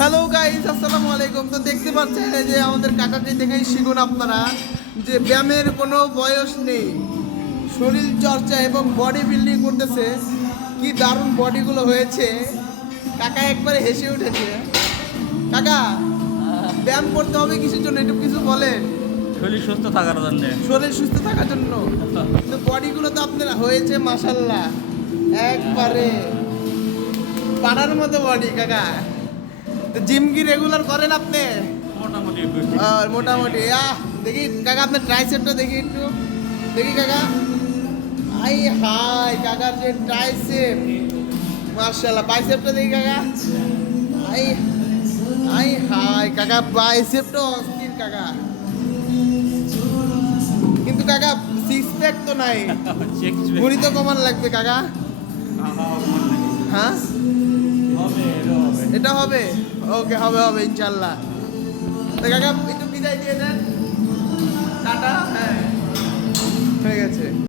Hello guys, আসসালামু আলাইকুম। তো দেখতে পাচ্ছেন এই যে আমাদের কাকাকে দেখেই শিখুন আপনারা যে ব্যায়ামের কোনো বয়স নেই। শরীর চর্চা এবং বডি বিল্ডিং করতেছে, কি দারুণ বডিগুলো হয়েছে। কাকা একবারে হেসে উঠেছে। কাকা, ব্যায়াম করতে হবে কিসের জন্য একটু কিছু বলেন। শরীর সুস্থ থাকার জন্য। শরীর সুস্থ থাকার জন্য। তো বডিগুলো তো আপনার হয়েছে মাশাল্লাহ, একবারে পাড়ার মতো বডি। কাকা, তো জিম কি রেগুলার করেন আপনি? মোটামুটি মোটামুটি দেখি কাকা আপনার ট্রাইসেপটা দেখি একটু, দেখি কাকা। আই হাই কাকার যে ট্রাইসেপ, মাশাআল্লাহ। বাইসেপটা দেখি কাকা। আই আই হাই কাকা, বাইসেপটা অস্থির কাকা। কিন্তু কাকা সিক্স প্যাক তো নাই, ভুঁড়ি তো কমান লাগবে কাকা। হ্যাঁ, এটা হবে। ওকে, হবে হবে ইনশাল্লাহ। তো কাকা একটু বিদায় দিয়ে দেন, টাটা।